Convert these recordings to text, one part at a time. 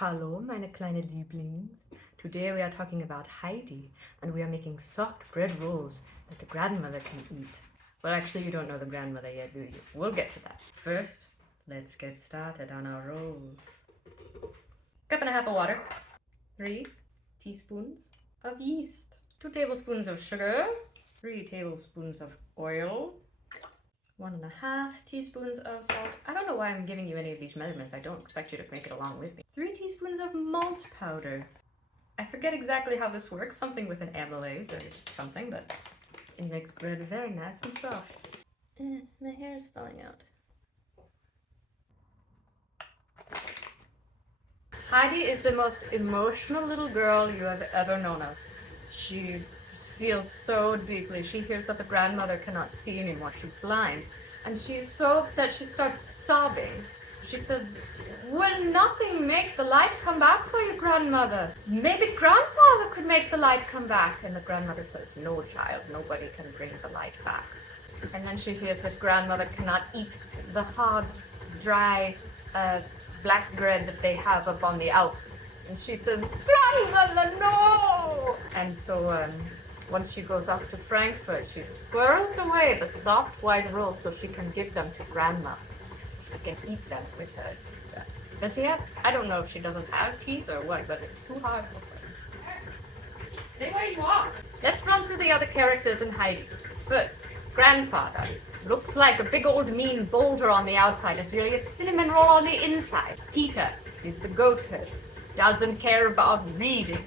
Hallo, meine kleine Lieblings. Today we are talking about Heidi, and we are making soft bread rolls that the grandmother can eat. Well, actually, you don't know the grandmother yet, do you? We'll get to that. First, let's get started on our rolls. Cup and a half of water, 3 teaspoons of yeast, 2 tablespoons of sugar, 3 tablespoons of oil, 1.5 teaspoons of salt. I don't know why I'm giving you any of these measurements. I don't expect you to make it along with me. 3 teaspoons of malt powder. I forget exactly how this works, something with an amylase or something, but it makes bread very nice and soft. My hair is falling out. Heidi is the most emotional little girl you have ever known of. She feels so deeply. She hears that the grandmother cannot see anymore. She's blind. And she's so upset she starts sobbing. She says, "Will nothing make the light come back for you, grandmother? Maybe grandfather could make the light come back." And the grandmother says, "No, child, nobody can bring the light back." And then she hears that grandmother cannot eat the hard, dry, black bread that they have up on the Alps. And she says, "Grandmother, no!" And so once she goes off to Frankfurt, she squirrels away the soft white rolls so she can give them to grandma. She can eat them with her. Does she have? I don't know if she doesn't have teeth or what, but it's too hard for her. Stay where you are. Let's run through the other characters in Heidi. First, grandfather. Looks like a big old mean boulder on the outside. Is really a cinnamon roll on the inside. Peter is the goat herd. Doesn't care about reading.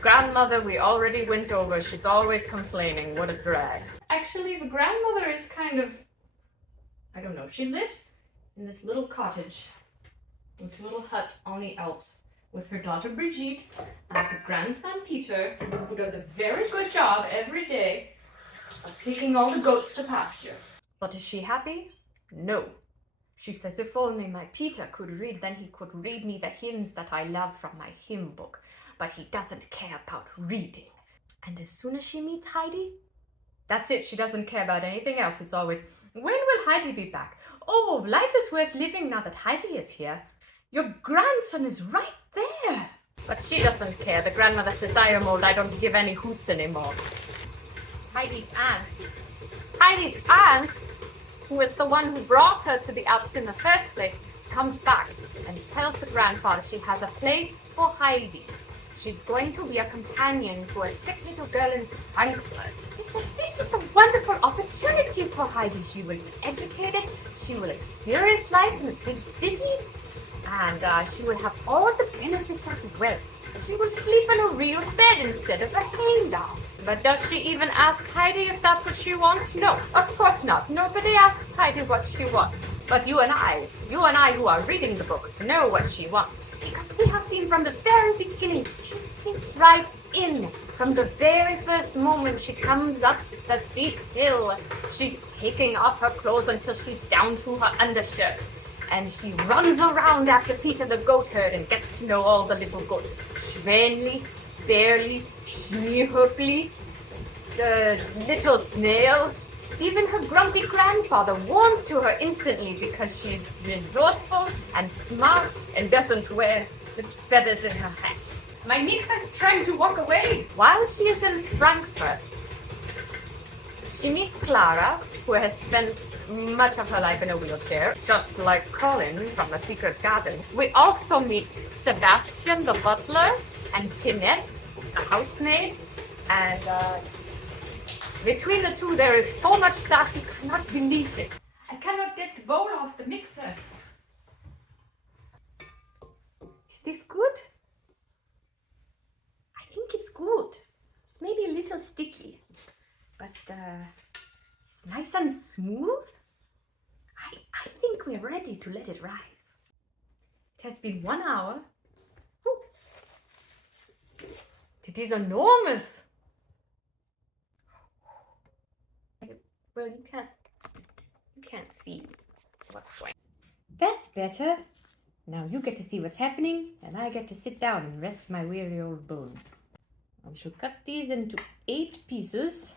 Grandmother, we already went over. She's always complaining. What a drag. Actually, the grandmother is kind of, I don't know. She lives in this little cottage, this little hut on the Alps with her daughter Brigitte and her grandson Peter, who does a very good job every day of taking all the goats to pasture. But is she happy? No. She says, "If only my Peter could read, then he could read me the hymns that I love from my hymn book. But he doesn't care about reading." And as soon as she meets Heidi, that's it. She doesn't care about anything else. It's always, "When will Heidi be back? Oh, life is worth living now that Heidi is here. Your grandson is right there." But she doesn't care. The grandmother says, "I am old. I don't give any hoots anymore." Heidi's aunt, who is the one who brought her to the Alps in the first place, comes back and tells the grandfather she has a place for Heidi. She's going to be a companion to a sick little girl in Frankfurt. She says, "This is a wonderful opportunity for Heidi. She will be educated, she will experience life in a big city, and she will have all the benefits of wealth. She will sleep in a real bed instead of a hang down." But does she even ask Heidi if that's what she wants? No, of course not. Nobody asks Heidi what she wants. But you and I who are reading the book, know what she wants. Because we have seen from the very beginning, she fits right in. From the very first moment she comes up the steep hill, she's taking off her clothes until she's down to her undershirt. And she runs around after Peter the goat herd and gets to know all the little goats. Schwänli, Bärli, Schneehöppli, the little snail. Even her grumpy grandfather warms to her instantly because she's resourceful and smart and doesn't wear the feathers in her hat. My mixer is trying to walk away. While she is in Frankfurt, she meets Clara, who has spent much of her life in a wheelchair, just like Colin from The Secret Garden. We also meet Sebastian, the butler, and Tinette, the housemaid, and between the two there is so much sass you cannot believe it. I cannot get the bowl off the mixer. Is this good? I think it's good. It's maybe a little sticky, but it's nice and smooth. I think we're ready to let it rise. It has been 1 hour. Ooh. It is enormous. Well, you can't see what's going on. That's better. Now you get to see what's happening, and I get to sit down and rest my weary old bones. I shall cut these into 8 pieces.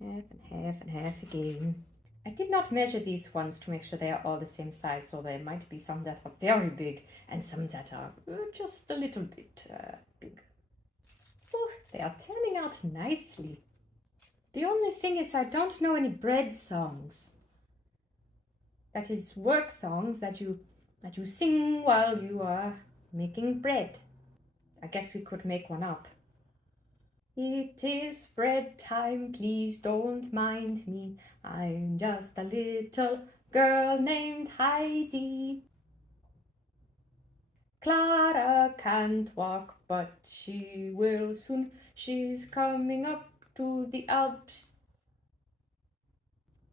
Half and half and half again. I did not measure these ones to make sure they are all the same size, so there might be some that are very big and some that are just a little bit big. Oh, they are turning out nicely. The only thing is I don't know any bread songs. That is work songs that you sing while you are making bread. I guess we could make one up. It is bread time, please don't mind me. I'm just a little girl named Heidi. Clara can't walk, but she will soon. She's coming up to the Alps.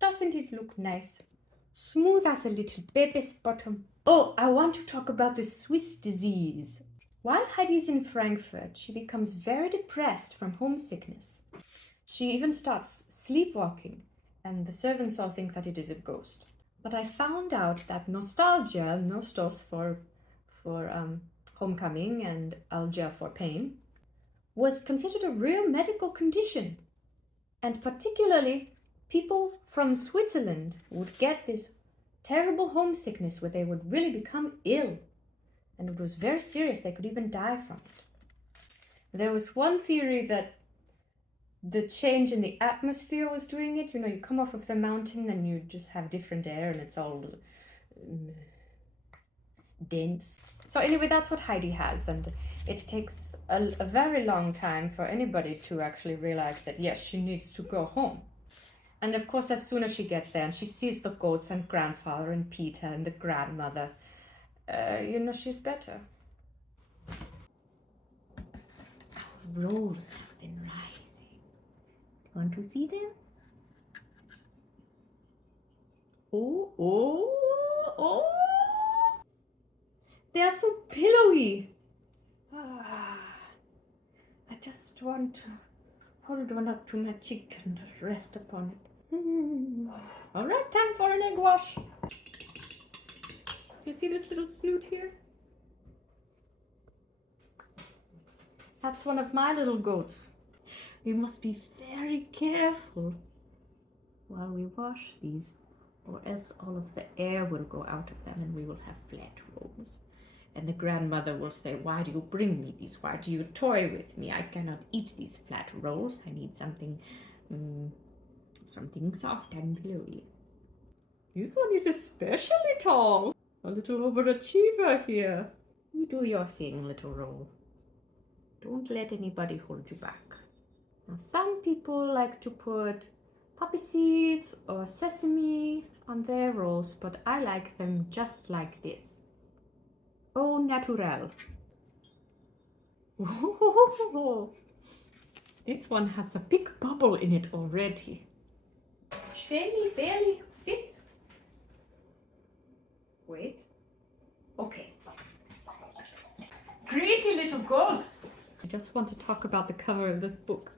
Doesn't it look nice? Smooth as a little baby's bottom. Oh, I want to talk about the Swiss disease. While Heidi's in Frankfurt, she becomes very depressed from homesickness. She even starts sleepwalking, and the servants all think that it is a ghost. But I found out that nostalgia, nostos for homecoming and algia for pain, was considered a real medical condition. And particularly, people from Switzerland would get this terrible homesickness where they would really become ill. And it was very serious. They could even die from it. There was one theory that the change in the atmosphere was doing it. You know, you come off of the mountain and you just have different air and it's all dense. So anyway, that's what Heidi has, and it takes a very long time for anybody to actually realize that, yes, she needs to go home. And of course, as soon as she gets there and she sees the goats and grandfather and Peter and the grandmother, you know, she's better. Rolls have been rising. Want to see them? Oh, oh, oh! They are so pillowy. I just want to hold one up to my cheek and rest upon it. All right, time for an egg wash. Do you see this little snoot here? That's one of my little goats. We must be very careful while we wash these, or else all of the air will go out of them and we will have flat rolls. And the grandmother will say, why do you bring me these? Why do you toy with me? I cannot eat these flat rolls. I need something, something soft and pillowy. This one is especially tall. A little overachiever here. You do your thing, little roll. Don't let anybody hold you back. Now, some people like to put poppy seeds or sesame on their rolls, but I like them just like this. Au naturel. This one has a big bubble in it already. Schwäni, barely sits. Wait. Okay. Pretty little goats. I just want to talk about the cover of this book.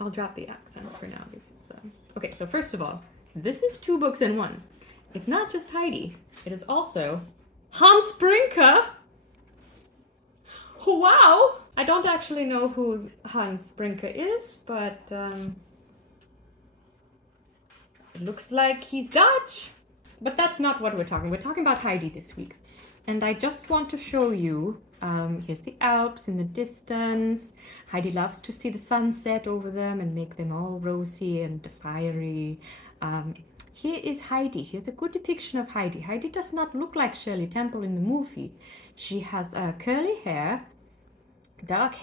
I'll drop the accent for now because, okay, so first of all, this is 2 books in one. It's not just Heidi. It is also Hans Brinker. Wow! I don't actually know who Hans Brinker is, but it looks like he's Dutch. But that's not what we're talking. We're talking about Heidi this week. And I just want to show you, here's the Alps in the distance. Heidi loves to see the sunset over them and make them all rosy and fiery. Here is Heidi. Here's a good depiction of Heidi. Heidi does not look like Shirley Temple in the movie. She has curly hair, dark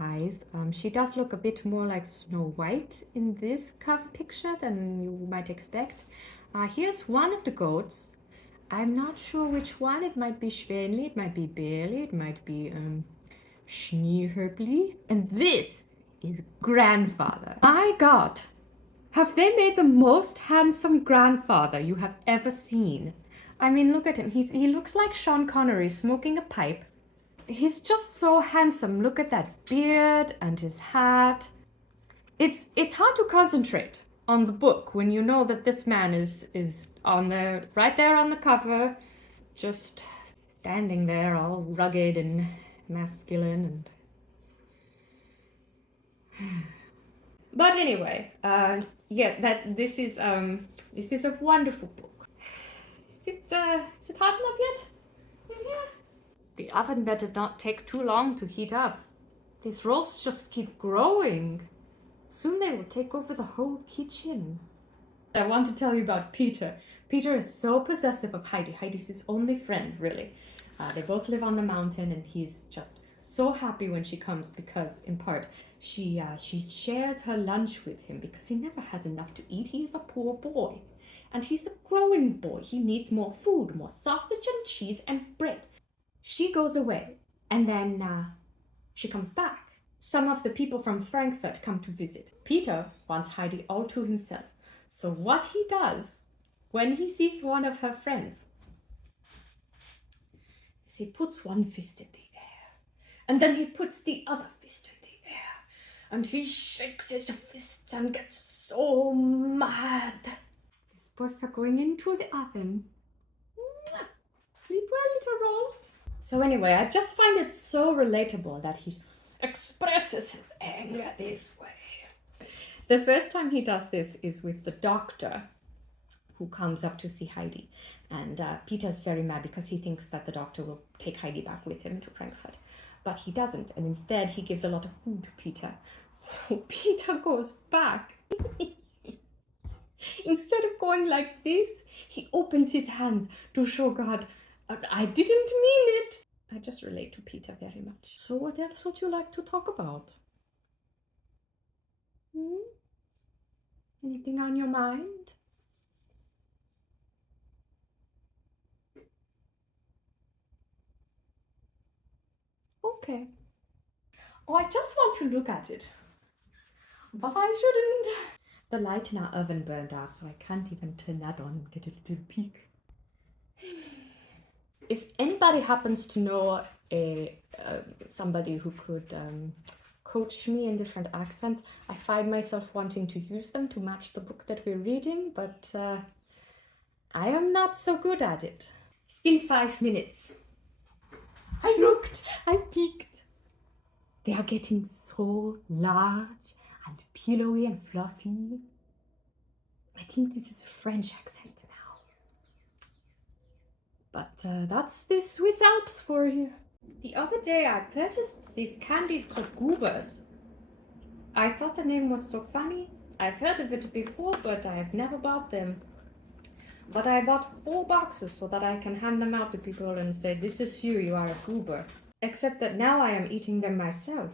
eyes. She does look a bit more like Snow White in this cover picture than you might expect. Here's one of the goats. I'm not sure which one. It might be Schwänli, it might be Bärli, it might be Schneehöppli. And this is grandfather. My God! Have they made the most handsome grandfather you have ever seen? I mean, look at him. He looks like Sean Connery smoking a pipe. He's just so handsome. Look at that beard and his hat. It's hard to concentrate on the book when you know that this man is on the right there on the cover, just standing there all rugged and masculine and But anyway, yeah, this is a wonderful book. Is it hot enough yet? Yeah. The oven better not take too long to heat up. These rolls just keep growing. Soon they will take over the whole kitchen. I want to tell you about Peter. Peter is so possessive of Heidi. Heidi's his only friend, really. They both live on the mountain, and he's just so happy when she comes because, in part, she shares her lunch with him because he never has enough to eat. He is a poor boy, and he's a growing boy. He needs more food, more sausage and cheese and bread. She goes away, and then she comes back. Some of the people from Frankfurt come to visit. Peter wants Heidi all to himself. So what he does when he sees one of her friends is he puts one fist in the air, and then he puts the other fist in the air, and he shakes his fists and gets so mad. These boys are going into the oven. Sleep well, little rolls. So anyway, I just find it so relatable that he expresses his anger this way. The first time he does this is with the doctor who comes up to see Heidi. And Peter's very mad because he thinks that the doctor will take Heidi back with him to Frankfurt. But he doesn't. And instead, he gives a lot of food to Peter. So Peter goes back. Instead of going like this, he opens his hands to show God, I didn't mean it. I just relate to Peter very much. So what else would you like to talk about? Anything on your mind? Okay. Oh, I just want to look at it. But I shouldn't. The light in our oven burned out, so I can't even turn that on and get a little peek. If anybody happens to know somebody who could coach me in different accents, I find myself wanting to use them to match the book that we're reading, but I am not so good at it. It's been 5 minutes. I looked, I peeked. They are getting so large and pillowy and fluffy. I think this is a French accent now. But that's the Swiss Alps for you. The other day I purchased these candies called goobers. I thought the name was so funny. I've heard of it before, but I have never bought them. But I bought 4 boxes so that I can hand them out to people and say, this is you, you are a goober. Except that now I am eating them myself.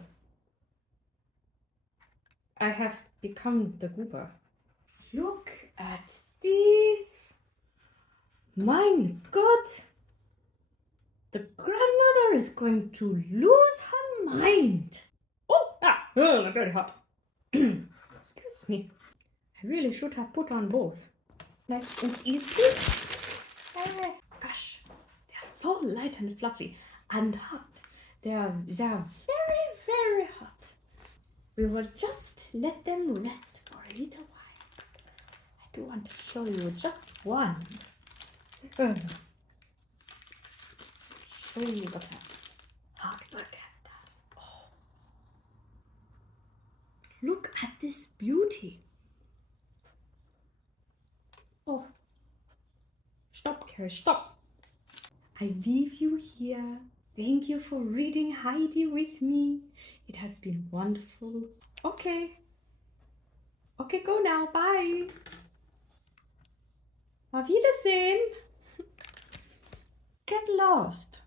I have become the goober. Look at these. My God. The grandmother is going to lose her mind. Oh, they're very hot. Excuse me. I really should have put on both. Nice and easy. Gosh, they are so light and fluffy and hot. They are very, very hot. We will just let them rest for a little while. I do want to show you just one. Show you what a hard work has done. Oh. Look at this beauty. Oh, stop, Carrie, stop. I leave you here. Thank you for reading Heidi with me. It has been wonderful. Okay, go now. Bye. Auf Wiedersehen. Get lost.